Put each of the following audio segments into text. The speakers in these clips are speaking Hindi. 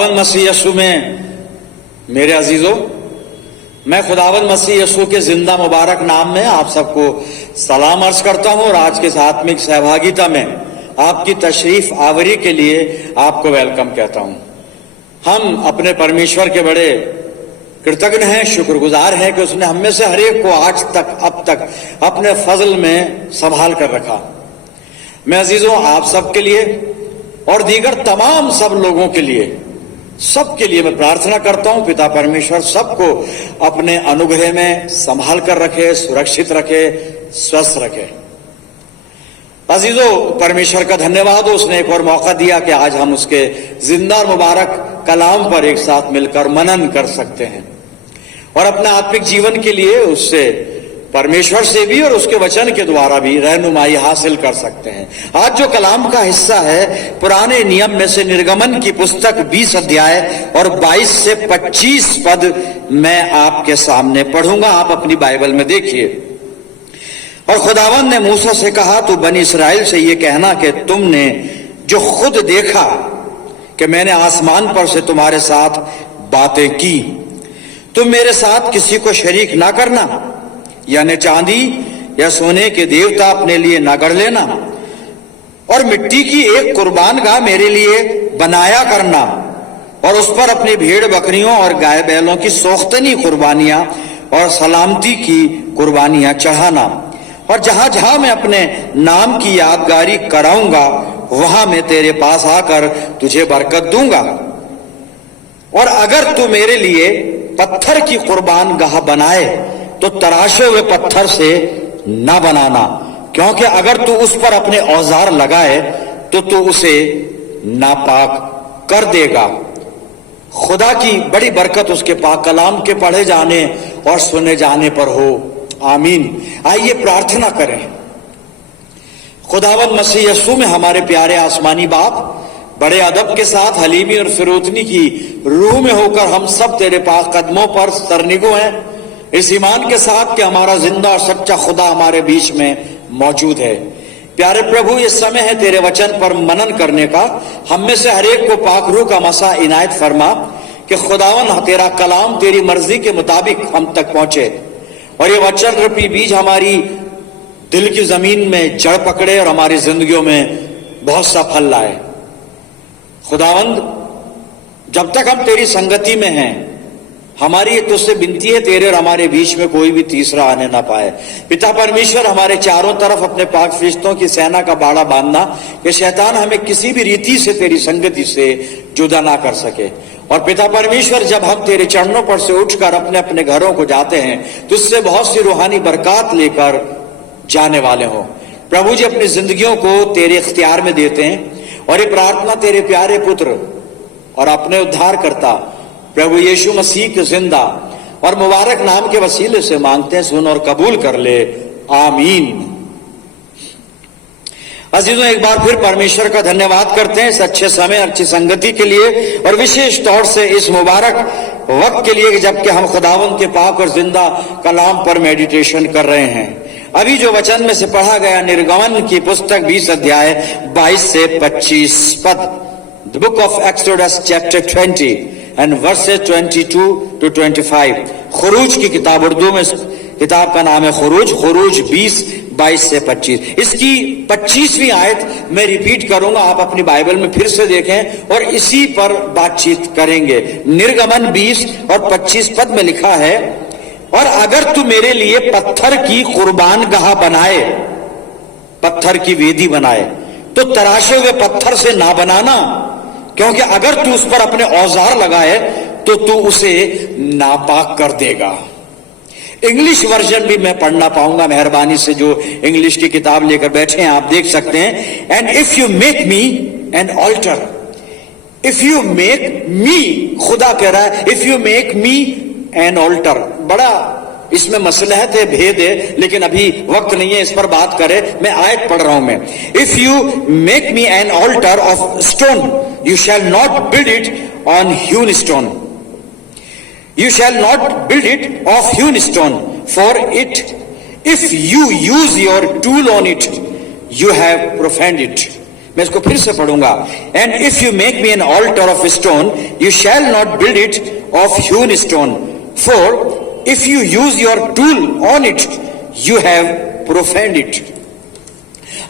खुदावंद मसीह यीशु में मेरे अजीजों, मैं खुदावंद मसीह यीशु के जिंदा मुबारक नाम में आप सबको सलाम अर्ज करता हूं और आज के इस आत्मिक सहभागिता में आपकी तशरीफ आवरी के लिए आपको वेलकम कहता हूं। हम अपने परमेश्वर के बड़े कृतज्ञ हैं, शुक्रगुजार हैं कि उसने हम में से हर एक को आज तक अब तक अपने फजल में संभाल कर रखा। मैं अजीजों आप सबके लिए और दीगर तमाम सब लोगों के लिए, सबके लिए मैं प्रार्थना करता हूं पिता परमेश्वर सबको अपने अनुग्रह में संभाल कर रखे, सुरक्षित रखे, स्वस्थ रखे। अजीजों परमेश्वर का धन्यवाद हो, उसने एक और मौका दिया कि आज हम उसके जिंदा और मुबारक कलाम पर एक साथ मिलकर मनन कर सकते हैं और अपने आत्मिक जीवन के लिए उससे परमेश्वर से भी और उसके वचन के द्वारा भी रहनुमाई हासिल कर सकते हैं। आज जो कलाम का हिस्सा है पुराने नियम में से निर्गमन की पुस्तक 20 अध्याय और 22 से 25 पद मैं आपके सामने पढ़ूंगा। आप अपनी बाइबल में देखिए। और खुदावंद ने मूसा से कहा, तू बनी इस्राएल से ये कहना कि तुमने जो खुद देखा कि मैंने आसमान पर से तुम्हारे साथ बातें की, तुम मेरे साथ किसी को शरीक ना करना, यानी चांदी या सोने के देवता अपने लिए न गढ़ लेना, और मिट्टी की एक कुर्बान गाह मेरे लिए बनाया करना, और उस पर अपनी भेड़ बकरियों और गाय बैलों की सोख्तनी कुर्बानियां और सलामती की कुर्बानियां चढ़ाना, और जहां जहां मैं अपने नाम की यादगारी कराऊंगा वहां मैं तेरे पास आकर तुझे बरकत दूंगा। और अगर तू मेरे लिए पत्थर की कुर्बान गाह बनाए तो तराशे हुए पत्थर से ना बनाना, क्योंकि अगर तू उस पर अपने औजार लगाए तो तू उसे नापाक कर देगा। खुदा की बड़ी बरकत उसके पाक कलाम के पढ़े जाने और सुने जाने पर हो, आमीन। आइए प्रार्थना करें। खुदावंद मसीह यीशु में हमारे प्यारे आसमानी बाप, बड़े अदब के साथ हलीमी और फिरोतनी की रूह में होकर हम सब तेरे पाक कदमों पर सरनिगो हैं, इस ईमान के साथ कि हमारा जिंदा और सच्चा खुदा हमारे बीच में मौजूद है। प्यारे प्रभु, ये समय है तेरे वचन पर मनन करने का। हम में से हर एक को पाक रूह का मसा इनायत फरमा कि खुदावन तेरा कलाम तेरी मर्जी के मुताबिक हम तक पहुंचे और ये वचन रूपी बीज हमारी दिल की जमीन में जड़ पकड़े और हमारी जिंदगियों में बहुत सा फल लाए। खुदावंद, जब तक हम तेरी संगति में हैं, हमारी ये तुझसे विनती है तेरे और हमारे बीच में कोई भी तीसरा आने ना पाए। पिता परमेश्वर, हमारे चारों तरफ अपने पाक फरिश्तों की सेना का बाड़ा बांधना कि शैतान हमें किसी भी रीति से तेरी संगति से जुदा ना कर सके। और पिता परमेश्वर, जब हम तेरे चरणों पर से उठकर अपने अपने घरों को जाते हैं तुझसे बहुत सी रूहानी बरकत लेकर जाने वाले हों। प्रभु जी अपनी जिंदगियों को तेरे इख्तियार में देते हैं और ये प्रार्थना तेरे प्यारे पुत्र और अपने उद्धारकर्ता प्रभु यीशु मसीह के जिंदा और मुबारक नाम के वसीले से मांगते हैं, सुन और कबूल कर ले, आमीन। अजीजों, एक बार फिर परमेश्वर का धन्यवाद करते हैं इस अच्छे समय, अच्छी संगति के लिए और विशेष तौर से इस मुबारक वक्त के लिए जबकि हम खुदावंद के पाक और जिंदा कलाम पर मेडिटेशन कर रहे हैं। अभी जो वचन में से पढ़ा गया निर्गमन की पुस्तक 20 अध्याय 22 से 25 पद, the book of exodus chapter 20 and versus 22 to 25। खुरूज की किताब, उर्दू में किताब का नाम है खुरूज। खुरूज 20 22 से 25। इसकी 25वीं आयत मैं रिपीट करूंगा, आप अपनी बाइबल में फिर से देखें और इसी पर बातचीत करेंगे। निर्गमन 20 और 25 पद में लिखा है, और अगर तू मेरे लिए पत्थर की कुर्बान गाह बनाए, पत्थर की वेदी बनाए, तो तराशे हुए पत्थर से ना बनाना, क्योंकि अगर तू उस पर अपने औजार लगाए तो तू उसे नापाक कर देगा। इंग्लिश वर्जन भी मैं पढ़ना पाऊंगा मेहरबानी से, जो इंग्लिश की किताब लेकर बैठे हैं आप देख सकते हैं। And if you make me an altar, if you make me, खुदा कह रहा है if you make me an altar. बड़ा इसमें मसलहत है, भेद है, लेकिन अभी वक्त नहीं है इस पर बात करें। मैं आयत पढ़ रहा हूं मैं। If you make me an altar of stone, you shall not build it on hewn stone, you shall not build it of hewn stone, for it if you use your tool on it, you have profaned it. मैं इसको फिर से पढ़ूंगा। And if you make me an altar of stone you shall not build it of hewn stone, for if you use your tool on it you have profaned it.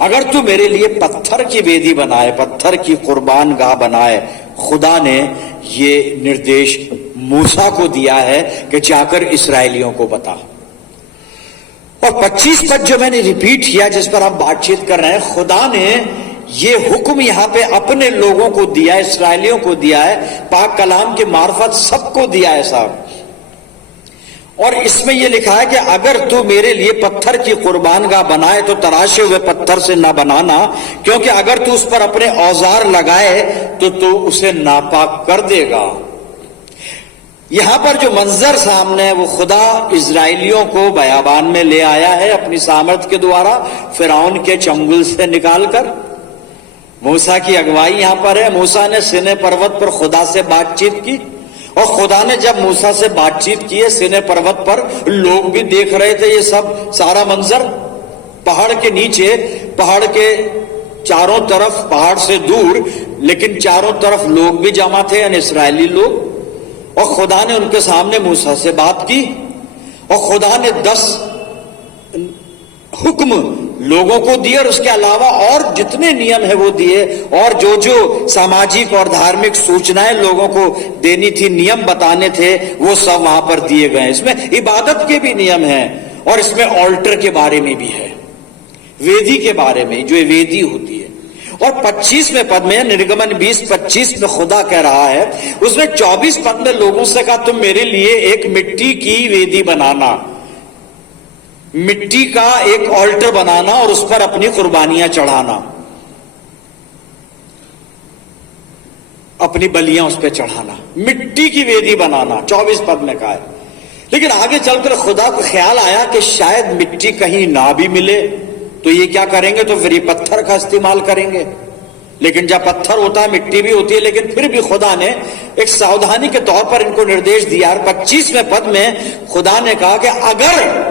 अगर तू मेरे लिए पत्थर की वेदी बनाए, पत्थर की कुर्बान गाह बनाए, खुदा ने ये निर्देश मूसा को दिया है कि जाकर इस्राएलियों को बता। और 25 पद जो मैंने रिपीट किया, जिस पर आप बातचीत कर रहे हैं, खुदा ने ये हुक्म यहां पे अपने लोगों को दिया है, इस्राएलियों को दिया है, पाक कलाम के मार्फत सबको दिया है साहब। और इसमें यह लिखा है कि अगर तू मेरे लिए पत्थर की कुर्बानगाह बनाए तो तराशे हुए पत्थर से ना बनाना, क्योंकि अगर तू उस पर अपने औजार लगाए तो तू उसे नापाक कर देगा। यहां पर जो मंजर सामने है वो खुदा इजराइलियों को बयाबान में ले आया है अपनी सामर्थ के द्वारा, फिरौन के चंगुल से निकालकर। मूसा की अगुवाई यहां पर है। मूसा ने सिने पर्वत पर खुदा से बातचीत की, और खुदा ने जब मूसा से बातचीत की है सिने पर्वत पर, लोग भी देख रहे थे ये सब सारा मंजर। पहाड़ के नीचे, पहाड़ के चारों तरफ, पहाड़ से दूर, लेकिन चारों तरफ लोग भी जमा थे, यानी इस्राएली लोग। और खुदा ने उनके सामने मूसा से बात की, और खुदा ने 10 हुक्म लोगों को दिए, और उसके अलावा और जितने नियम है वो दिए, और जो जो सामाजिक और धार्मिक सूचनाएं लोगों को देनी थी, नियम बताने थे, वो सब वहां पर दिए गए। इसमें इबादत के भी नियम हैं, और इसमें ऑल्टर के बारे में भी है, वेदी के बारे में, जो वेदी होती है। और 25वें पद में, निर्गमन 20:25 में खुदा कह रहा है, उसमें 24 पद में लोगों से कहा तुम मेरे लिए एक मिट्टी की वेदी बनाना, मिट्टी का एक ऑल्टर बनाना, और उस पर अपनी कुर्बानियां चढ़ाना, अपनी बलियां उस पर चढ़ाना, मिट्टी की वेदी बनाना, 24 पद में कहा है। लेकिन आगे चलकर खुदा को ख्याल आया कि शायद मिट्टी कहीं ना भी मिले, तो ये क्या करेंगे, तो फिर ये पत्थर का इस्तेमाल करेंगे। लेकिन जब पत्थर होता है मिट्टी भी होती है, लेकिन फिर भी खुदा ने एक सावधानी के तौर पर इनको निर्देश दिया। 25वें पद में खुदा ने कहा कि अगर,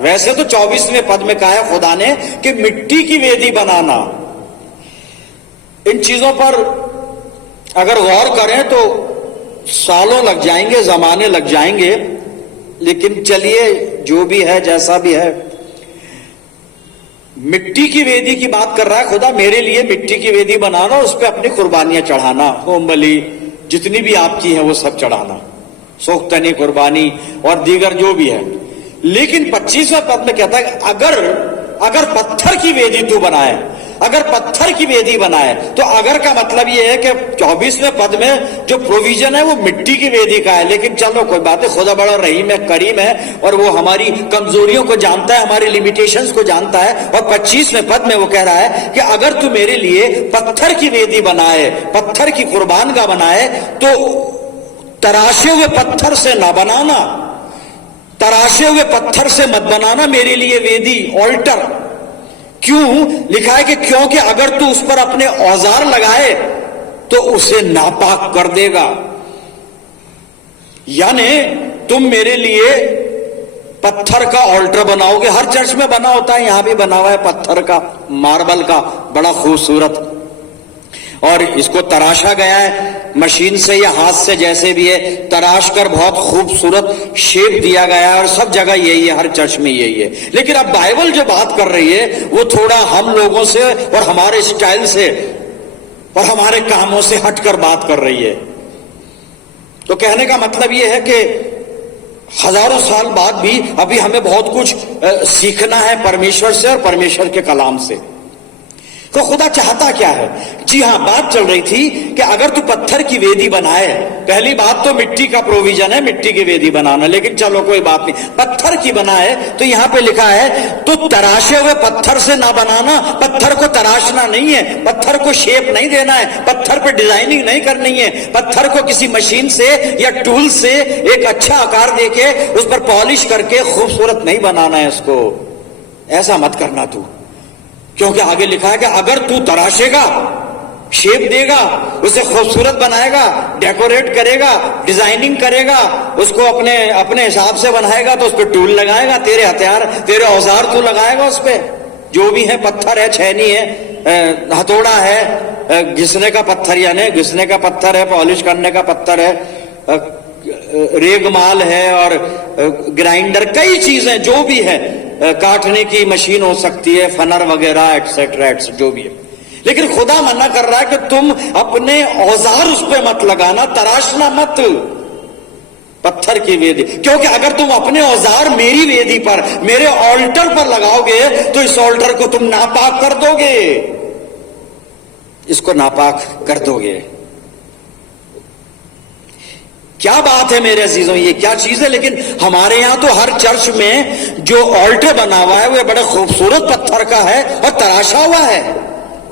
वैसे तो 24वें पद में कहा है खुदा ने कि मिट्टी की वेदी बनाना। इन चीजों पर अगर गौर करें तो सालों लग जाएंगे, जमाने लग जाएंगे, लेकिन चलिए जो भी है, जैसा भी है, मिट्टी की वेदी की बात कर रहा है खुदा, मेरे लिए मिट्टी की वेदी बनाना, उस पर अपनी कुर्बानियां चढ़ाना, होम बलि जितनी भी आपकी है वो सब चढ़ाना, सोख्तनी कुर्बानी और दीगर जो भी है। लेकिन 25वें पद में कहता है अगर पत्थर की वेदी तू बनाए, अगर पत्थर की वेदी बनाए, तो अगर का मतलब यह है कि 24वें पद में जो प्रोविजन है वो मिट्टी की वेदी का है। लेकिन चलो कोई बात है, खुदा बड़ा रहीम है, करीम है, और वो हमारी कमजोरियों को जानता है, हमारी लिमिटेशंस को जानता है। और 25वें पद में वो कह रहा है कि अगर तू मेरे लिए पत्थर की वेदी बनाए, पत्थर की कुर्बानगाह बनाए, तो तराशे हुए पत्थर से ना बनाना, तराशे हुए पत्थर से मत बनाना मेरे लिए वेदी, ऑल्टर। क्यों लिखा है कि क्योंकि अगर तू उस पर अपने औजार लगाए तो उसे नापाक कर देगा। यानी तुम मेरे लिए पत्थर का ऑल्टर बनाओगे। हर चर्च में बना होता है, यहां भी बना हुआ है पत्थर का, मार्बल का, बड़ा खूबसूरत, और इसको तराशा गया है मशीन से या हाथ से, जैसे भी है, तराश कर बहुत खूबसूरत शेप दिया गया है, और सब जगह यही है, हर चर्च में यही है। लेकिन अब बाइबल जो बात कर रही है वो थोड़ा हम लोगों से और हमारे स्टाइल से और हमारे कामों से हटकर बात कर रही है। तो कहने का मतलब यह है कि हजारों साल बाद भी अभी हमें बहुत कुछ सीखना है परमेश्वर से और परमेश्वर के कलाम से। तो खुदा चाहता क्या है? जी हां, बात चल रही थी कि अगर तू पत्थर की वेदी बनाए, पहली बात तो मिट्टी का प्रोविजन है, मिट्टी की वेदी बनाना, लेकिन चलो कोई बात नहीं, पत्थर की बनाए तो यहां पे लिखा है तो तराशे हुए पत्थर से ना बनाना। पत्थर को तराशना नहीं है, पत्थर को शेप नहीं देना है, पत्थर पे डिजाइनिंग नहीं करनी है, पत्थर को किसी मशीन से या टूल से एक अच्छा आकार देके उस पर पॉलिश करके खूबसूरत नहीं बनाना है उसको। ऐसा मत करना तू, क्योंकि आगे लिखा है कि अगर तू तराशेगा, शेप देगा, उसे खूबसूरत बनाएगा, डेकोरेट करेगा, डिजाइनिंग करेगा, उसको अपने हिसाब से बनाएगा, तो उस पर टूल लगाएगा, तेरे हथियार, तेरे औजार तू लगाएगा उस पर, जो भी है, पत्थर है, छैनी है, हथौड़ा है, घिसने का पत्थर, यानी घिसने का पत्थर है, पॉलिश करने का पत्थर है, रेगमाल है और ग्राइंडर, कई चीजें जो भी है, काटने की मशीन हो सकती है, फनर वगैरह एक्सेट्रा जो भी है। लेकिन खुदा मना कर रहा है कि तुम अपने औजार उस पर मत लगाना, तराशना मत पत्थर की वेदी, क्योंकि अगर तुम अपने औजार मेरी वेदी पर, मेरे ऑल्टर पर लगाओगे तो इस ऑल्टर को तुम नापाक कर दोगे, इसको नापाक कर दोगे। क्या बात है मेरे अजीजों, ये क्या चीज है। लेकिन हमारे यहां तो हर चर्च में जो ऑल्टर बना हुआ है वो बड़े खूबसूरत पत्थर का है और तराशा हुआ है,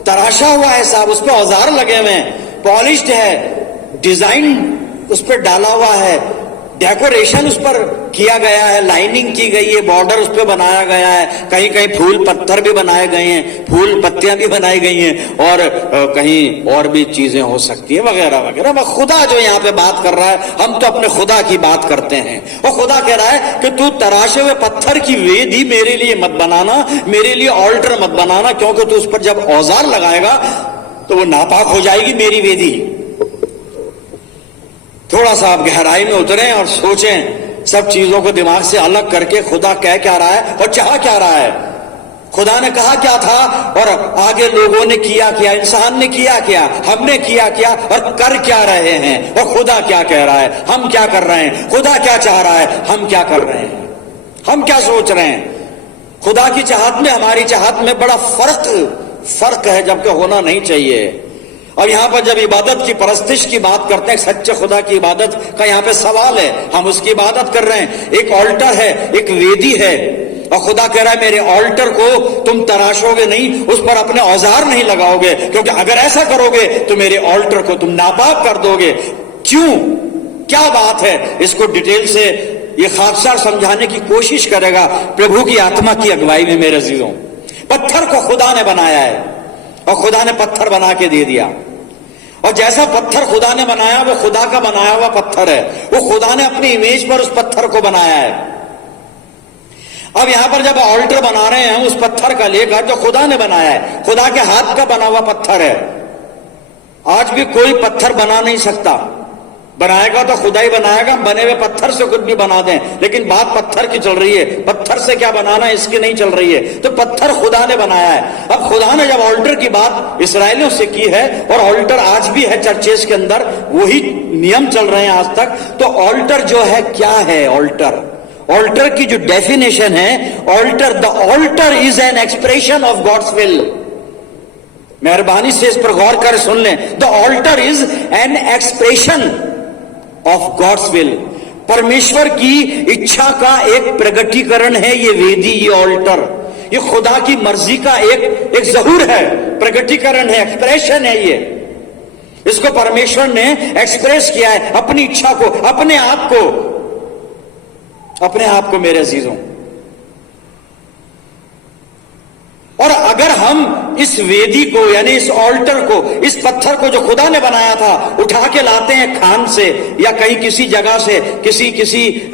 तराशा हुआ है साहब, उस पर औजार लगे हुए हैं, पॉलिश्ड है, डिजाइन उस पर डाला हुआ है, डेकोरेशन उस पर किया गया है, लाइनिंग की गई है, बॉर्डर उस पर बनाया गया है, कहीं कहीं फूल पत्थर भी बनाए गए हैं, फूल पत्तियां भी बनाई गई हैं, और कहीं और भी चीजें हो सकती है वगैरह वगैरह। वह खुदा जो यहाँ पे बात कर रहा है, हम तो अपने खुदा की बात करते हैं, और खुदा कह रहा है कि तू तराशे हुए पत्थर की वेदी मेरे लिए मत बनाना, मेरे लिए ऑल्टर मत बनाना, क्योंकि तू उस पर जब औजार लगाएगा तो वो नापाक हो जाएगी मेरी वेदी। थोड़ा सा आप गहराई में उतरें और सोचें, सब चीजों को दिमाग से अलग करके खुदा कह क्या रहा है और चाह क्या रहा है। खुदा ने कहा क्या था और आगे लोगों ने किया क्या, इंसान ने किया क्या, हमने किया क्या और कर क्या रहे हैं, और खुदा क्या कह रहा है, हम क्या कर रहे हैं, खुदा क्या चाह रहा है, हम क्या कर रहे हैं, हम क्या सोच रहे हैं। खुदा की चाहत में हमारी चाहत में बड़ा फर्क है, जबकि होना नहीं चाहिए। और यहां पर जब इबादत की परस्तिश की बात करते हैं, सच्चे खुदा की इबादत का यहां पे सवाल है, हम उसकी इबादत कर रहे हैं, एक ऑल्टर है, एक वेदी है, और खुदा कह रहा है मेरे ऑल्टर को तुम तराशोगे नहीं, उस पर अपने औजार नहीं लगाओगे, क्योंकि अगर ऐसा करोगे तो मेरे ऑल्टर को तुम नापाक कर दोगे। क्यों, क्या बात है, इसको डिटेल से ये खाकसार समझाने की कोशिश करेगा प्रभु की आत्मा की अगुवाई में। मेरे अजीजों, पत्थर को खुदा ने बनाया है और खुदा ने पत्थर बना के दे दिया, और जैसा पत्थर खुदा ने बनाया वो खुदा का बनाया हुआ पत्थर है, वो खुदा ने अपनी इमेज पर उस पत्थर को बनाया है। अब यहां पर जब ऑल्टर बना रहे हैं उस पत्थर का लेकर जो खुदा ने बनाया है, खुदा के हाथ का बना हुआ पत्थर है। आज भी कोई पत्थर बना नहीं सकता, बनाएगा तो खुदा ही बनाएगा, बने हुए पत्थर से कुछ भी बना दें, लेकिन बात पत्थर की चल रही है, पत्थर से क्या बनाना इसकी नहीं चल रही है, तो पत्थर खुदा ने बनाया है। अब खुदा ने जब ऑल्टर की बात इस्राएलियों से की है, और ऑल्टर आज भी है चर्चेस के अंदर, वही नियम चल रहे हैं आज तक, तो ऑल्टर जो है क्या है, ऑल्टर, ऑल्टर की जो डेफिनेशन है, altar, the altar is an expression of God's will. मेहरबानी से इस पर गौर कर सुन लें, the altar is an expression of God's will, परमेश्वर की इच्छा का एक प्रगटीकरण है ये वेदी, ये ऑल्टर, ये खुदा की मर्जी का एक जहूर है, प्रगटीकरण है, एक्सप्रेशन है। ये इसको परमेश्वर ने एक्सप्रेस किया है, अपनी इच्छा को, अपने आप को मेरे अजीजों। और अगर हम इस वेदी को, यानी इस ऑल्टर को, इस पत्थर को जो खुदा ने बनाया था उठा के लाते हैं खान से या कहीं किसी जगह से, किसी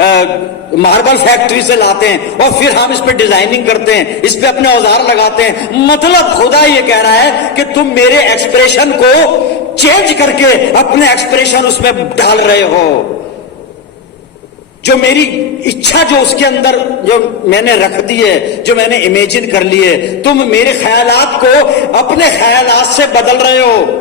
मार्बल फैक्ट्री से लाते हैं, और फिर हम इस पे डिजाइनिंग करते हैं, इस पे अपने औजार लगाते हैं, मतलब खुदा ये कह रहा है कि तुम मेरे एक्सप्रेशन को चेंज करके अपने एक्सप्रेशन उसमें डाल रहे हो। जो मेरी इच्छा जो उसके अंदर जो मैंने रख दी है, जो मैंने इमेजिन कर ली है, तुम मेरे ख्यालात को अपने ख्यालात से बदल रहे हो,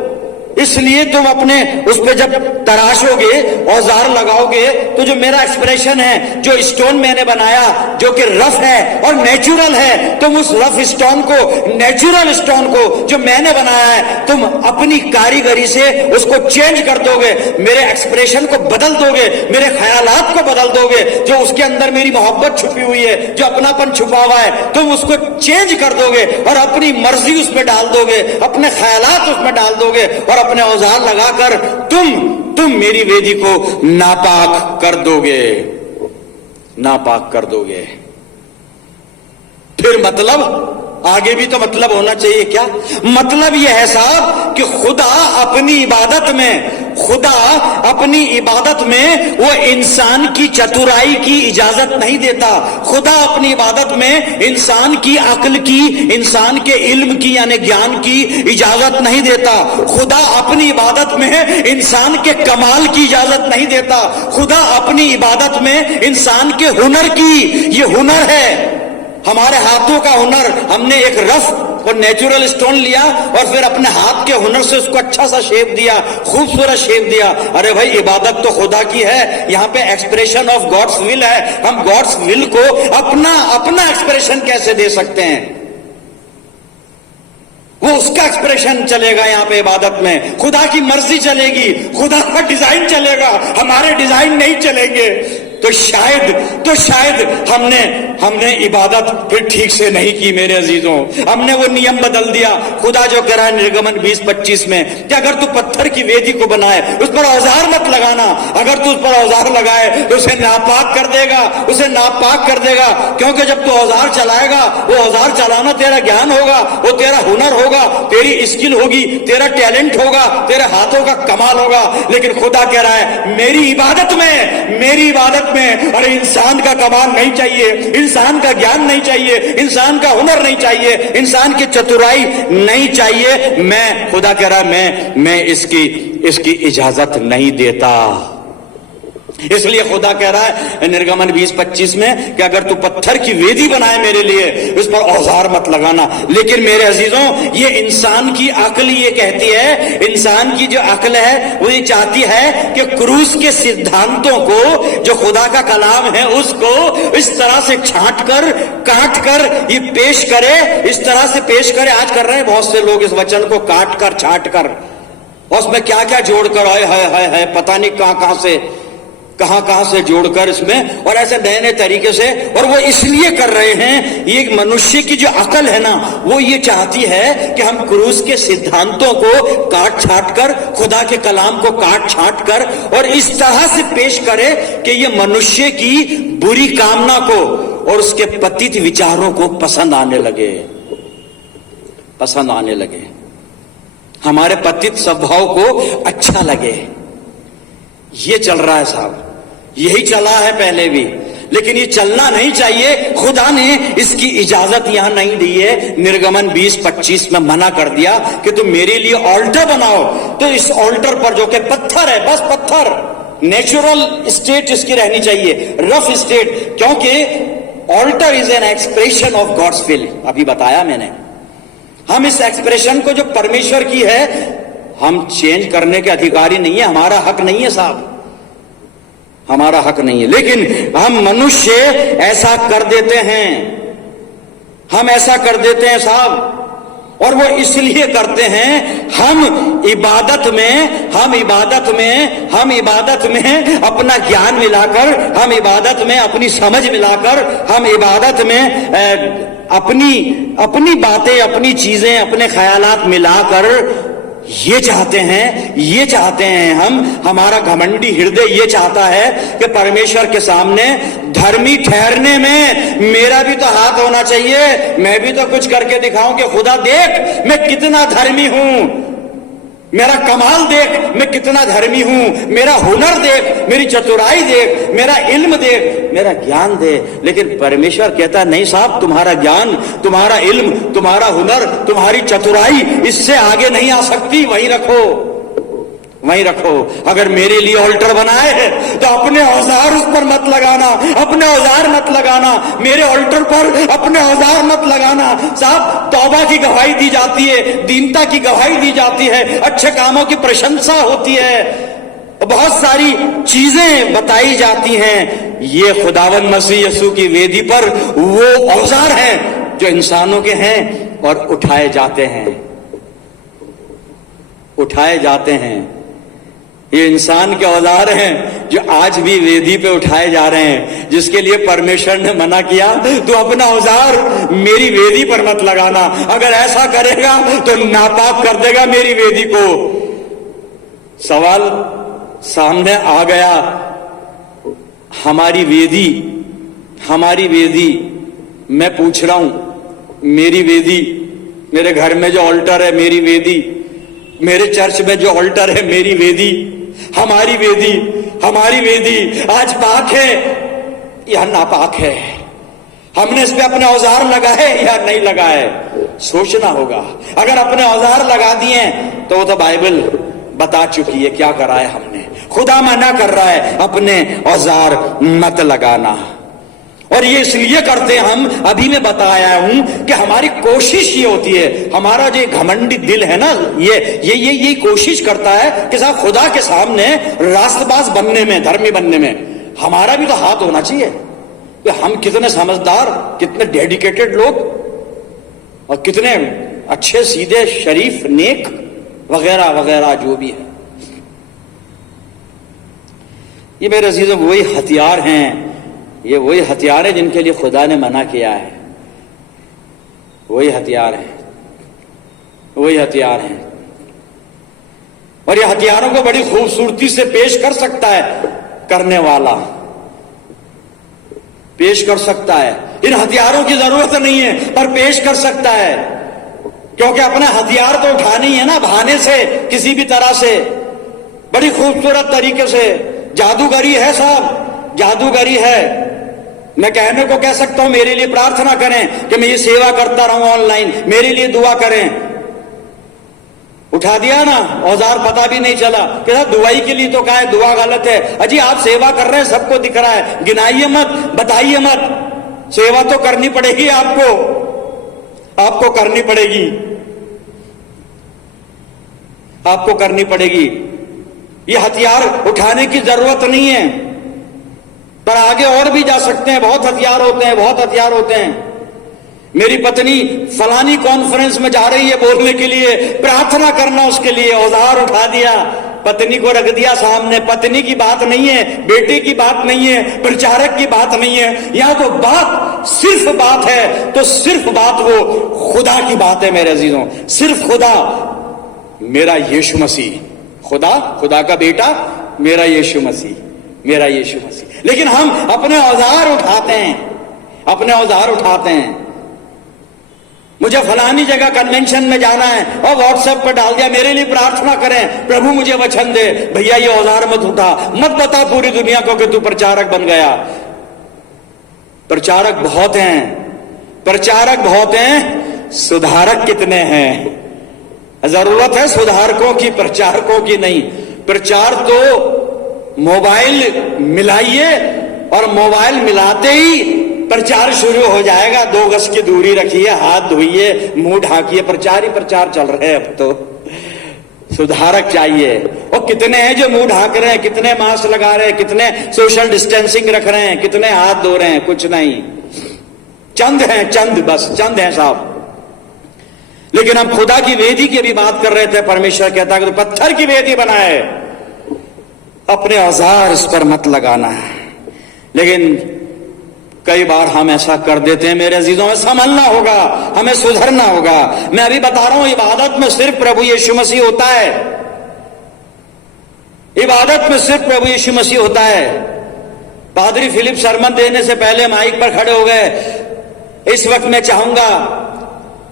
इसलिए तुम अपने उस पर जब तराशोगे, औजार लगाओगे, तो जो मेरा एक्सप्रेशन है, जो स्टोन मैंने बनाया जो कि रफ है और नेचुरल है, तुम उस रफ स्टोन को, नेचुरल स्टोन को जो मैंने बनाया है, तुम अपनी कारीगरी से उसको चेंज कर दोगे, मेरे एक्सप्रेशन को बदल दोगे, मेरे ख्यालात को बदल दोगे, जो उसके अंदर मेरी मोहब्बत छुपी हुई है, जो अपनापन छुपा हुआ है, तुम उसको चेंज कर दोगे और अपनी मर्जी उसमें डाल दोगे, अपने ख्यालात उसमें डाल दोगे, और अपने औजार लगाकर तुम मेरी वेदी को नापाक कर दोगे, नापाक कर दोगे। फिर मतलब आगे भी तो मतलब होना चाहिए क्या? मतलब यह है साहब कि खुदा अपनी इबादत में वो इंसान की चतुराई की इजाजत नहीं देता। खुदा अपनी इबादत में इंसान की अक्ल की, इंसान के इल्म की यानी ज्ञान की इजाजत नहीं देता। खुदा अपनी इबादत में इंसान के कमाल की इजाजत नहीं देता। खुदा अपनी इबादत में इंसान के हुनर की, ये हुनर है हमारे हाथों का हुनर, हमने एक रफ और नेचुरल स्टोन लिया और फिर अपने हाथ के हुनर से उसको अच्छा सा शेप दिया, खूबसूरत शेप दिया। अरे भाई इबादत तो खुदा की है, यहां पे एक्सप्रेशन ऑफ गॉड्स विल है। हम गॉड्स विल को अपना एक्सप्रेशन कैसे दे सकते हैं? वो उसका एक्सप्रेशन चलेगा यहां पे इबादत में, खुदा की मर्जी चलेगी, खुदा का डिजाइन चलेगा, हमारे डिजाइन नहीं चलेंगे। तो शायद हमने इबादत फिर ठीक से नहीं की मेरे अजीजों। हमने वो नियम बदल दिया। खुदा जो कह रहा है निर्गमन 20-25 में कि अगर तू पत्थर की वेदी को बनाए उस पर औजार मत लगाना। अगर तू उस पर औजार लगाए तो उसे नापाक कर देगा, क्योंकि जब तू औजार चलाएगा, वो औजार चलाना तेरा ज्ञान होगा, वो तेरा हुनर होगा, तेरी स्किल होगी, तेरा टैलेंट होगा, तेरे हाथों का कमाल होगा। लेकिन खुदा कह रहा है मेरी इबादत में अरे इंसान का कमाल नहीं चाहिए, इंसान का ज्ञान नहीं चाहिए, इंसान का हुनर नहीं चाहिए, इंसान की चतुराई नहीं चाहिए। मैं खुदा कह रहा मैं इसकी इजाजत नहीं देता। इसलिए खुदा कह रहा है निर्गमन 20-25 में कि अगर तू पत्थर की वेदी बनाए मेरे लिए, उस पर औजार मत लगाना। लेकिन मेरे अजीजों, ये इंसान की अक्ल ये कहती है, इंसान की जो अक्ल है वो ये चाहती है कि क्रूस के सिद्धांतों को, जो खुदा का कलाम है, उसको इस तरह से छांट कर, काट कर ये पेश करे, इस तरह से पेश करे। आज कर रहे हैं बहुत से लोग इस वचन को काट कर, छांट कर, और उसमें क्या क्या जोड़कर, हाय पता नहीं कहां से जोड़कर इसमें, और ऐसे नए नए तरीके से। और वो इसलिए कर रहे हैं, ये मनुष्य की जो अकल है ना, वो ये चाहती है कि हम क्रूस के सिद्धांतों को काट छाट कर, खुदा के कलाम को काट छाट कर और इस तरह से पेश करे कि ये मनुष्य की बुरी कामना को और उसके पतित विचारों को पसंद आने लगे, हमारे पतित स्वभाव को अच्छा लगे। ये चल रहा है साहब, यही चला है पहले भी, लेकिन ये चलना नहीं चाहिए। खुदा ने इसकी इजाजत यहां नहीं दी है। निर्गमन 20-25 में मना कर दिया कि तुम मेरे लिए ऑल्टर बनाओ। तो इस ऑल्टर पर जो कि पत्थर है, बस पत्थर, नेचुरल स्टेट इसकी रहनी चाहिए, रफ स्टेट, क्योंकि altar is an expression of God's will. अभी बताया मैंने, हम इस एक्सप्रेशन को जो परमेश्वर की है, हम चेंज करने के अधिकारी नहीं है, हमारा हक नहीं है साहब, हमारा हक नहीं है। लेकिन हम मनुष्य ऐसा कर देते हैं, हम ऐसा कर देते हैं साहब, और वो इसलिए करते हैं, हम इबादत में अपना ज्ञान मिलाकर, हम इबादत में अपनी समझ मिलाकर, हम इबादत में अपनी बातें, अपनी चीजें, अपने ख्यालात मिलाकर ये चाहते हैं हमारा घमंडी हृदय ये चाहता है कि परमेश्वर के सामने धर्मी ठहरने में मेरा भी तो हाथ होना चाहिए, मैं भी तो कुछ करके दिखाऊं कि खुदा देख मैं कितना धर्मी हूं, मेरा कमाल देख मैं कितना धर्मी हूं, मेरा हुनर देख, मेरी चतुराई देख, मेरा इल्म देख, मेरा ज्ञान दे। लेकिन परमेश्वर कहता नहीं साहब, तुम्हारा ज्ञान, तुम्हारा इल्म, तुम्हारा हुनर, तुम्हारी चतुराई इससे आगे नहीं आ सकती, वहीं रखो। अगर मेरे लिए ऑल्टर बनाए है तो अपने औजार उस पर मत लगाना, अपने औजार मत लगाना, मेरे ऑल्टर पर अपने औजार मत लगाना। साहब, तौबा की गवाही दी जाती है, दीनता की गवाही दी जाती है, अच्छे कामों की प्रशंसा होती है, बहुत सारी चीजें बताई जाती हैं। ये खुदावंद मसीह यीशु की वेदी पर वो औजार हैं जो इंसानों के हैं और उठाए जाते हैं। ये इंसान के औजार हैं जो आज भी वेदी पे उठाए जा रहे हैं, जिसके लिए परमेश्वर ने मना किया, तो अपना औजार मेरी वेदी पर मत लगाना, अगर ऐसा करेगा तो नापाक कर देगा मेरी वेदी को। सवाल सामने आ गया, हमारी वेदी, मैं पूछ रहा हूं, मेरी वेदी, मेरे घर में जो ऑल्टर है मेरी वेदी, मेरे चर्च में जो ऑल्टर है मेरी वेदी, हमारी वेदी, हमारी वेदी आज पाक है या नापाक है, हमने इस पे अपने औजार लगाए या नहीं लगाए, सोचना होगा। अगर अपने औजार लगा दिए तो वो तो बाइबल बता चुकी है क्या करा है हमने। खुदा मना कर रहा है अपने औजार मत लगाना, और ये इसलिए करते हम, अभी मैं बताया हूं कि हमारी कोशिश ये होती है, हमारा जो घमंडी दिल है ना, ये कोशिश करता है कि साहब खुदा के सामने रास्तबाज बनने में, धर्मी बनने में हमारा भी तो हाथ होना चाहिए कि हम कितने समझदार, कितने डेडिकेटेड लोग और कितने अच्छे सीधे शरीफ नेक वगैरह वगैरह जो भी है। ये मेरे अजीजों वही हथियार हैं, ये वही हथियार है जिनके लिए खुदा ने मना किया है, वही हथियार है, वही हथियार है। और ये हथियारों को बड़ी खूबसूरती से पेश कर सकता है करने वाला, पेश कर सकता है। इन हथियारों की जरूरत नहीं है पर पेश कर सकता है, क्योंकि अपने हथियार तो उठाने ही है ना, बहाने से किसी भी तरह से, बड़ी खूबसूरत तरीके से। जादूगरी है साहब, जादूगरी है। मैं कहने को कह सकता हूं मेरे लिए प्रार्थना करें कि मैं ये सेवा करता रहूं ऑनलाइन, मेरे लिए दुआ करें। उठा दिया ना औजार, पता भी नहीं चला कि साहब दुआई के लिए तो कहा है, दुआ गलत है। अजी आप सेवा कर रहे हैं, सबको दिख रहा है, गिनाइए मत, बताइए मत, सेवा तो करनी पड़ेगी आपको, आपको करनी पड़ेगी, आपको करनी पड़ेगी। ये हथियार उठाने की जरूरत नहीं है, पर आगे और भी जा सकते हैं। बहुत हथियार होते हैं, बहुत हथियार होते हैं। मेरी पत्नी फलानी कॉन्फ्रेंस में जा रही है बोलने के लिए, प्रार्थना करना उसके लिए, औजार उठा दिया, पत्नी को रख दिया सामने। पत्नी की बात नहीं है, बेटे की बात नहीं है, प्रचारक की बात नहीं है, यहां तो बात सिर्फ बात है, तो सिर्फ बात वो खुदा की बात है मेरे अजीजों, सिर्फ खुदा, मेरा यीशु मसीह, खुदा, खुदा का बेटा, मेरा यीशु मसीह, मेरा यीशु मसीह। लेकिन हम अपने औजार उठाते हैं, अपने औजार उठाते हैं। मुझे फलानी जगह कन्वेंशन में जाना है और व्हाट्सएप पर डाल दिया, मेरे लिए प्रार्थना करें, प्रभु मुझे वचन दे। भैया ये औजार मत उठा, मत बता पूरी दुनिया को कि तू प्रचारक बन गया। प्रचारक बहुत हैं, प्रचारक बहुत हैं, सुधारक कितने हैं? जरूरत है सुधारकों की, प्रचारकों की नहीं। प्रचार तो मोबाइल मिलाइए और मोबाइल मिलाते ही प्रचार शुरू हो जाएगा। 2 गज की दूरी रखिए, हाथ धोइए, मुंह ढाकिए, प्रचार ही प्रचार चल रहे हैं अब तो। सुधारक चाहिए। और कितने हैं जो मुंह ढाक रहे हैं, कितने मास्क लगा रहे हैं, कितने सोशल डिस्टेंसिंग रख रहे हैं, कितने हाथ धो रहे हैं? कुछ नहीं, चंद हैं, चंद, बस चंद हैं साहब। लेकिन हम खुदा की वेदी की भी बात कर रहे थे। परमेश्वर कहता है कि तो पत्थर की वेदी बनाए, अपने औजार इस पर मत लगाना है। लेकिन कई बार हम ऐसा कर देते हैं मेरे अजीजों, में संभलना होगा, हमें सुधरना होगा। मैं अभी बता रहा हूं, इबादत में सिर्फ प्रभु यीशु मसीह होता है, इबादत में सिर्फ प्रभु यीशु मसीह होता है। पादरी फिलिप सरमन देने से पहले माइक पर खड़े हो गए। इस वक्त मैं चाहूंगा,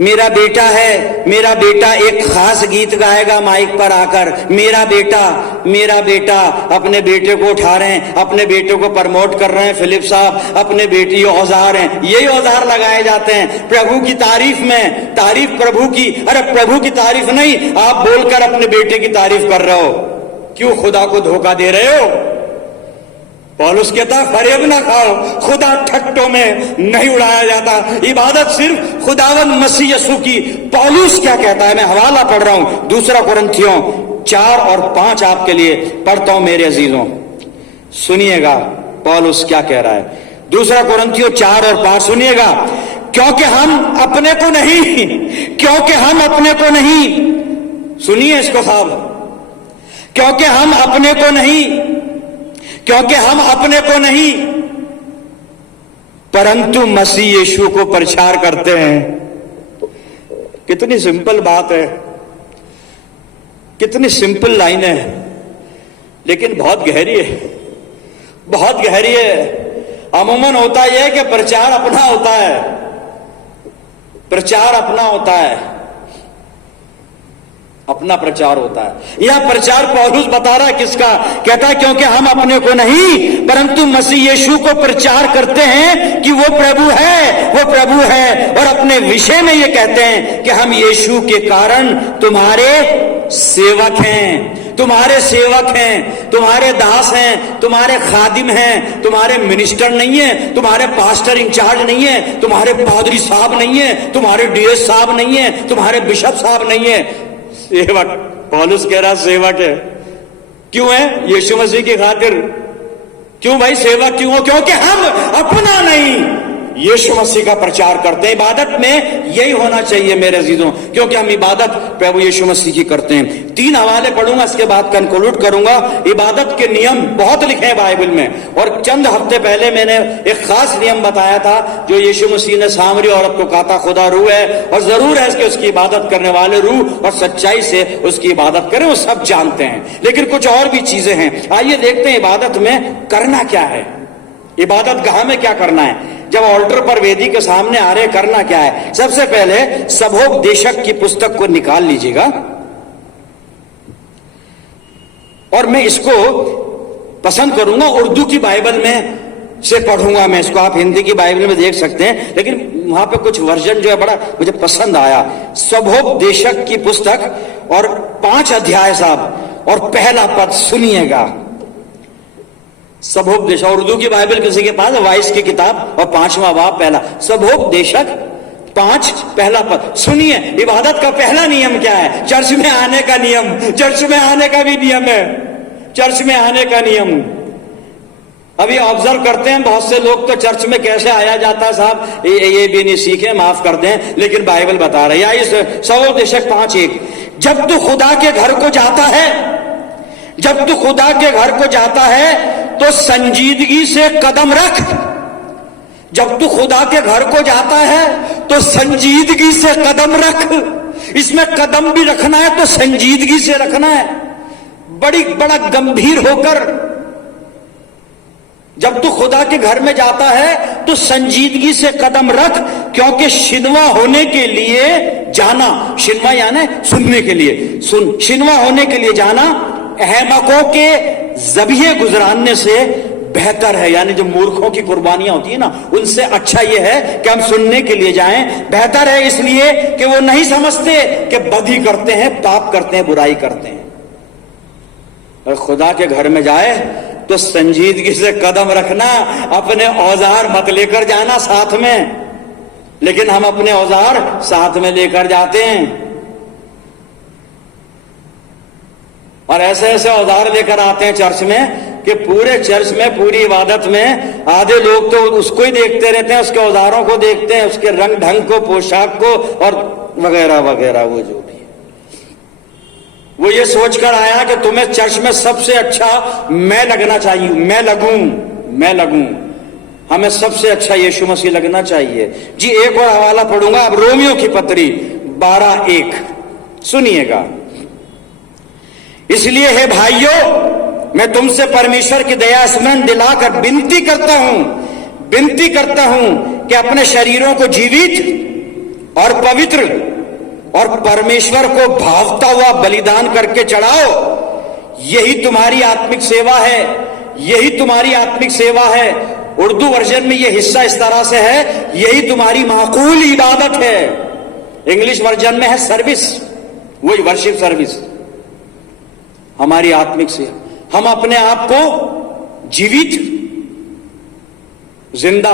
मेरा बेटा है, मेरा बेटा एक खास गीत गाएगा माइक पर आकर। मेरा बेटा, मेरा बेटा, अपने बेटे को उठा रहे हैं, अपने बेटे को प्रमोट कर रहे हैं फिलिप साहब, अपने बेटे। ये औजार हैं, यही औजार लगाए जाते हैं प्रभु की तारीफ में। तारीफ प्रभु की, अरे प्रभु की तारीफ नहीं, आप बोलकर अपने बेटे की तारीफ कर रहे हो। क्यों खुदा को धोखा दे रहे हो? पौलुस कहता है फरेब ना खाओ, खुदा ठट्टों में नहीं उड़ाया जाता। इबादत सिर्फ खुदावंद मसीह यीशु की। पौलुस क्या कहता है, मैं हवाला पढ़ रहा हूं, 2 कुरिन्थियों 4 और 5 आपके लिए पढ़ता हूं मेरे अजीजों, सुनिएगा पौलुस क्या कह रहा है। 2 कुरिन्थियों 4 और 5 सुनिएगा। क्योंकि हम अपने को नहीं, क्योंकि हम अपने को नहीं, सुनिए इसको साहब, क्योंकि हम अपने को नहीं, क्योंकि हम अपने को नहीं परंतु मसीह यीशु को प्रचार करते हैं। कितनी सिंपल बात है, कितनी सिंपल लाइन है, लेकिन बहुत गहरी है, बहुत गहरी है। अमूमन होता यह है कि प्रचार अपना होता है, प्रचार अपना होता है, अपना प्रचार होता है। यह प्रचार पौलुस बता रहा है किसका? कहता है क्योंकि हम अपने को नहीं परंतु मसीह यीशु को प्रचार करते हैं कि वो प्रभु है, वो प्रभु है। और अपने विषय में ये कहते हैं कि हम यीशु के कारण तुम्हारे सेवक हैं, तुम्हारे सेवक हैं, तुम्हारे दास हैं, तुम्हारे खादिम हैं, तुम्हारे मिनिस्टर नहीं है, तुम्हारे पास्टर इंचार्ज नहीं है, तुम्हारे पादरी साहब नहीं है, तुम्हारे डीएस साहब नहीं है, तुम्हारे बिशप साहब नहीं है, सेवक। पौलुस कह रहा सेवक है। क्यों है? यीशु मसीह की खातिर। क्यों भाई सेवक क्यों हो? क्योंकि हम अपना नहीं यीशु मसीह का प्रचार करते हैं। इबादत में यही होना चाहिए मेरे अजीजों, क्योंकि हम इबादत प्रभु यीशु मसीह की करते हैं। 3 हवाले पढ़ूंगा, इसके बाद कंक्लूड करूंगा। इबादत के नियम बहुत लिखे हैं बाइबल में, और चंद हफ्ते पहले मैंने एक खास नियम बताया था जो यीशु मसीह ने सामरी औरत को कहा था, खुदा रूह है और जरूर है कि उसकी इबादत करने वाले रूह और सच्चाई से उसकी इबादत करें, वो सब जानते हैं। लेकिन कुछ और भी चीजें हैं। आइए देखते हैं इबादत में करना क्या है, इबादत गाह में क्या करना है। जब ऑल्टर पर वेदी के सामने आ रहे, करना क्या है? सबसे पहले सभोपदेशक की पुस्तक को निकाल लीजिएगा, और मैं इसको पसंद करूंगा उर्दू की बाइबल में से पढ़ूंगा मैं इसको। आप हिंदी की बाइबल में देख सकते हैं, लेकिन वहां पे कुछ वर्जन जो है बड़ा मुझे पसंद आया। सभोपदेशक की पुस्तक और 5 अध्याय साहब, और पहला पद सुनिएगा। सभोपदेशक, उर्दू की बाइबल किसी के पास? वाइस की किताब और 5वां बाब पहला, सभोपदेशक 5 पहला पद सुनिए। इबादत का पहला नियम क्या है? चर्च में आने का नियम। चर्च में आने का भी नियम है, चर्च में आने का नियम। अभी ऑब्जर्व करते हैं बहुत से लोग तो चर्च में कैसे आया जाता है साहब, ये भी नहीं सीखे, माफ कर दें, लेकिन बाइबल बता रही है। सभोपदेशक 5:1, जब तू खुदा के घर को जाता है, जब तू खुदा के घर को जाता है तो संजीदगी से कदम रख। जब तू खुदा के घर को जाता है तो संजीदगी से कदम रख। इसमें कदम भी रखना है तो संजीदगी से रखना है, बड़ा गंभीर होकर। जब तू खुदा के घर में जाता है तो संजीदगी से कदम रख, क्योंकि शिनवा होने के लिए जाना, शिनवा यानी सुनने के लिए, शिनवा होने के लिए जाना अहमकों के ज़बिये गुजराने से बेहतर है। यानी जो मूर्खों की कुर्बानियां होती है ना, उनसे अच्छा यह है कि हम सुनने के लिए जाएं। बेहतर है इसलिए कि वो नहीं समझते कि बदी करते हैं, पाप करते हैं, बुराई करते हैं। और खुदा के घर में जाए तो संजीदगी से कदम रखना, अपने औजार मत लेकर जाना साथ में। लेकिन हम अपने औजार साथ में लेकर जाते हैं, और ऐसे ऐसे औजार लेकर आते हैं चर्च में कि पूरे चर्च में, पूरी इबादत में आधे लोग तो उसको ही देखते रहते हैं, उसके औजारों को देखते हैं, उसके रंग ढंग को, पोशाक को, और वगैरह वगैरह। वो जो भी है, वो ये सोचकर आया कि तुम्हें चर्च में सबसे अच्छा मैं लगना चाहिए, मैं लगूं, हमें सबसे अच्छा यीशु मसीह लगना चाहिए जी। एक और हवाला पढ़ूंगा अब, रोमियो की पत्री 12:1 सुनिएगा। इसलिए हे भाइयों, मैं तुमसे परमेश्वर की दया स्मरण दिलाकर विनती करता हूं कि अपने शरीरों को जीवित और पवित्र और परमेश्वर को भावता हुआ बलिदान करके चढ़ाओ। यही तुम्हारी आत्मिक सेवा है, यही तुम्हारी आत्मिक सेवा है। उर्दू वर्जन में यह हिस्सा इस तरह से है, यही तुम्हारी माकूल इबादत है। इंग्लिश वर्जन में है सर्विस, वही वर्शिप सर्विस, हमारी आत्मिक सेवा। हम अपने आप को जीवित, जिंदा,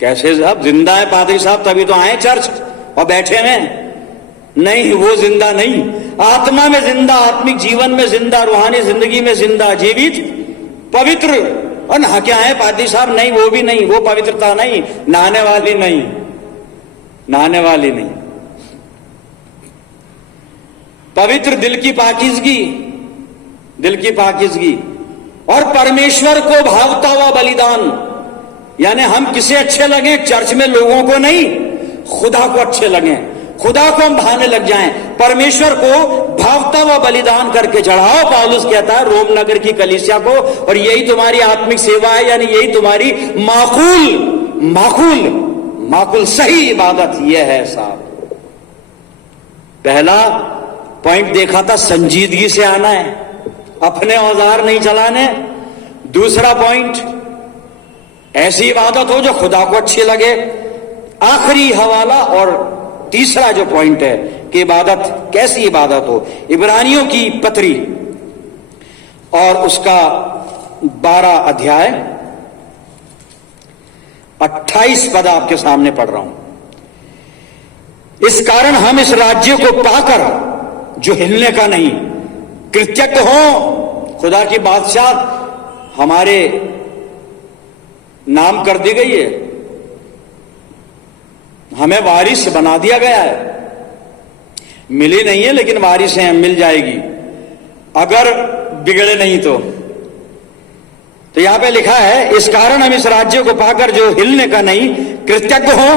कैसे साहब जिंदा है पादरी साहब तभी तो आए चर्च और बैठे हैं, नहीं वो जिंदा नहीं, आत्मा में जिंदा, आत्मिक जीवन में जिंदा, रूहानी जिंदगी में जिंदा, जीवित, पवित्र। और नहा क्या है पादरी साहब? नहीं, वो भी नहीं, वो पवित्रता नहीं, नहाने वाली नहीं, नहाने वाली नहीं, पवित्र दिल की पाकीज़गी, दिल की पाकीज़गी और परमेश्वर को भावता हुआ बलिदान। यानी हम किसे अच्छे लगे? चर्च में लोगों को नहीं, खुदा को अच्छे लगे, खुदा को हम भाने लग जाएं, परमेश्वर को भावता हुआ बलिदान करके चढ़ाओ। पौलुस कहता है रोम नगर की कलीसिया को, और यही तुम्हारी आत्मिक सेवा है, यानी यही तुम्हारी माकूल माकुल सही इबादत यह है साहब। पहला पॉइंट देखा था, संजीदगी से आना है, अपने औजार नहीं चलाने। दूसरा पॉइंट, ऐसी इबादत हो जो खुदा को अच्छी लगे। आखिरी हवाला और तीसरा जो पॉइंट है कि इबादत कैसी इबादत हो, इब्रानियों की पत्री और उसका 12 अध्याय 28 पद आपके सामने पढ़ रहा हूं। इस कारण हम इस राज्य को पाकर जो हिलने का नहीं, कृतज्ञ हो। खुदा की बादशाह हमारे नाम कर दी गई है, हमें वारिस बना दिया गया है। मिली नहीं है लेकिन वारिस हैं, मिल जाएगी अगर बिगड़े नहीं तो यहां पे लिखा है, इस कारण हम इस राज्य को पाकर जो हिलने का नहीं, कृतज्ञ हो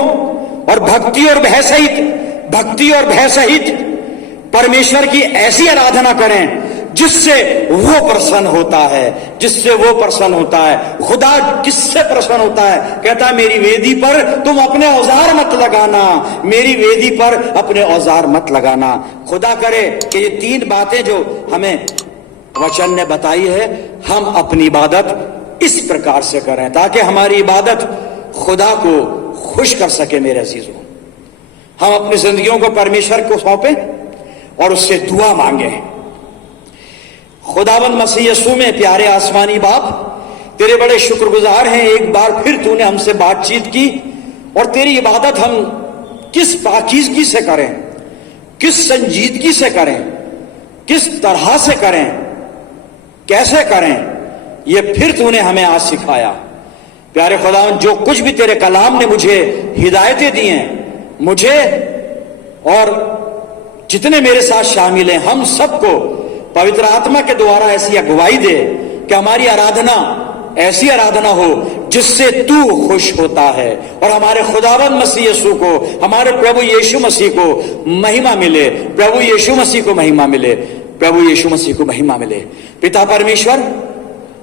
और भक्ति और भय सहित परमेश्वर की ऐसी आराधना करें जिससे वो प्रसन्न होता है। खुदा किससे प्रसन्न होता है? कहता है मेरी वेदी पर तुम अपने औजार मत लगाना, मेरी वेदी पर अपने औजार मत लगाना। खुदा करे कि ये 3 बातें जो हमें वचन ने बताई है, हम अपनी इबादत इस प्रकार से करें ताकि हमारी इबादत खुदा को खुश कर सके। मेरे अजीजों, हम अपनी जिंदगियों को परमेश्वर को सौंपें और उससे दुआ मांगे। खुदावंद मसीह यीशु में प्यारे आसमानी बाप, तेरे बड़े शुक्रगुजार हैं, एक बार फिर तूने हमसे बातचीत की और तेरी इबादत हम किस पाकीज़गी से करें, किस संजीदगी से करें, किस तरह से करें, कैसे करें, ये फिर तूने हमें आज सिखाया। प्यारे खुदावंद, जो कुछ भी तेरे कलाम ने मुझे हिदायतें दी हैं, मुझे और जितने मेरे साथ शामिल हैं, हम सबको पवित्र आत्मा के द्वारा ऐसी अगुवाई दे कि हमारी आराधना ऐसी आराधना हो जिससे तू खुश होता है और हमारे खुदावंद मसीह यीशु को, हमारे प्रभु यीशु मसीह को महिमा मिले। प्रभु यीशु मसीह को महिमा मिले। प्रभु यीशु मसीह को महिमा मिले। पिता परमेश्वर,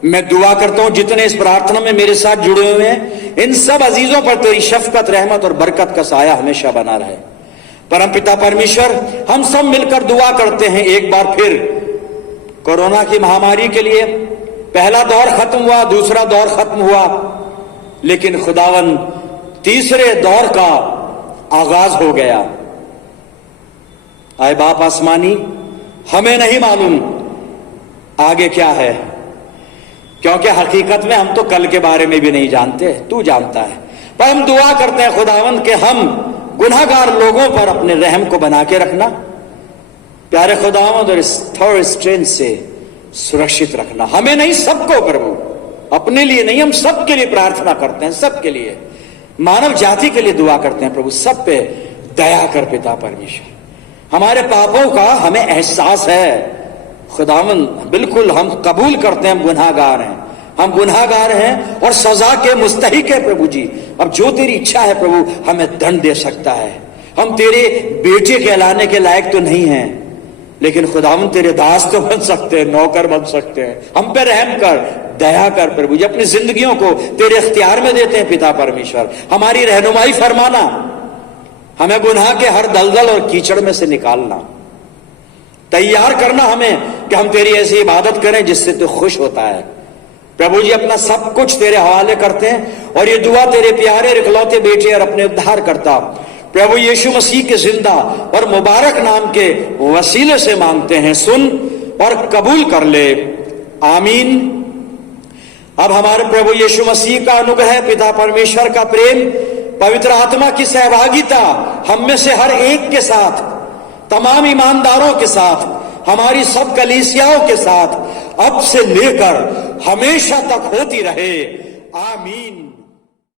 मैं दुआ करता हूं जितने इस प्रार्थना में मेरे साथ जुड़े हुए हैं, इन सब अजीजों पर तेरी शफकत, रहमत और बरकत का साया हमेशा बना रहे। परम पिता परमेश्वर, हम सब मिलकर दुआ करते हैं एक बार फिर कोरोना की महामारी के लिए। पहला दौर खत्म हुआ, दूसरा दौर खत्म हुआ, लेकिन खुदावन तीसरे दौर का आगाज हो गया। आए बाप आसमानी, हमें नहीं मालूम आगे क्या है, क्योंकि हकीकत में हम तो कल के बारे में भी नहीं जानते, तू जानता है। पर हम दुआ करते हैं खुदावन के हम गुनाहगार लोगों पर अपने रहम को बना के रखना, प्यारे खुदावंद, और इस थर्ड स्ट्रेन से सुरक्षित रखना। हमें नहीं, सबको प्रभु, अपने लिए नहीं, हम सबके लिए प्रार्थना करते हैं, सबके लिए, मानव जाति के लिए दुआ करते हैं। प्रभु सब पे दया कर पिता परमेश्वर। हमारे पापों का हमें एहसास है खुदावंद, बिल्कुल हम कबूल करते हैं, हम गुनाहगार हैं और सजा के मुस्तहिक है प्रभु जी। अब जो तेरी इच्छा है प्रभु, हमें दंड दे सकता है। हम तेरे बेटे कहलाने के लायक तो नहीं हैं, लेकिन खुदावंद तेरे दास तो बन सकते हैं, नौकर बन सकते हैं। हम पे रहम कर, दया कर प्रभु जी। अपनी जिंदगियों को तेरे इख्तियार में देते हैं पिता परमेश्वर। हमारी रहनुमाई फरमाना, हमें गुनाह के हर दलदल और कीचड़ में से निकालना, तैयार करना हमें कि हम तेरी ऐसी इबादत करें जिससे तू खुश होता है। प्रभु जी, अपना सब कुछ तेरे हवाले करते हैं और ये दुआ तेरे प्यारे इकलौते बेटे और अपने उद्धार करता प्रभु यीशु मसीह के जिंदा और मुबारक नाम के वसीले से मांगते हैं। सुन और कबूल कर ले, आमीन। अब हमारे प्रभु यीशु मसीह का अनुग्रह, पिता परमेश्वर का प्रेम, पवित्र आत्मा की सहभागिता हम में से हर एक के साथ, तमाम ईमानदारों के साथ, हमारी सब कलीसियाओं के साथ अब से लेकर हमेशा तक होती रहे। आमीन।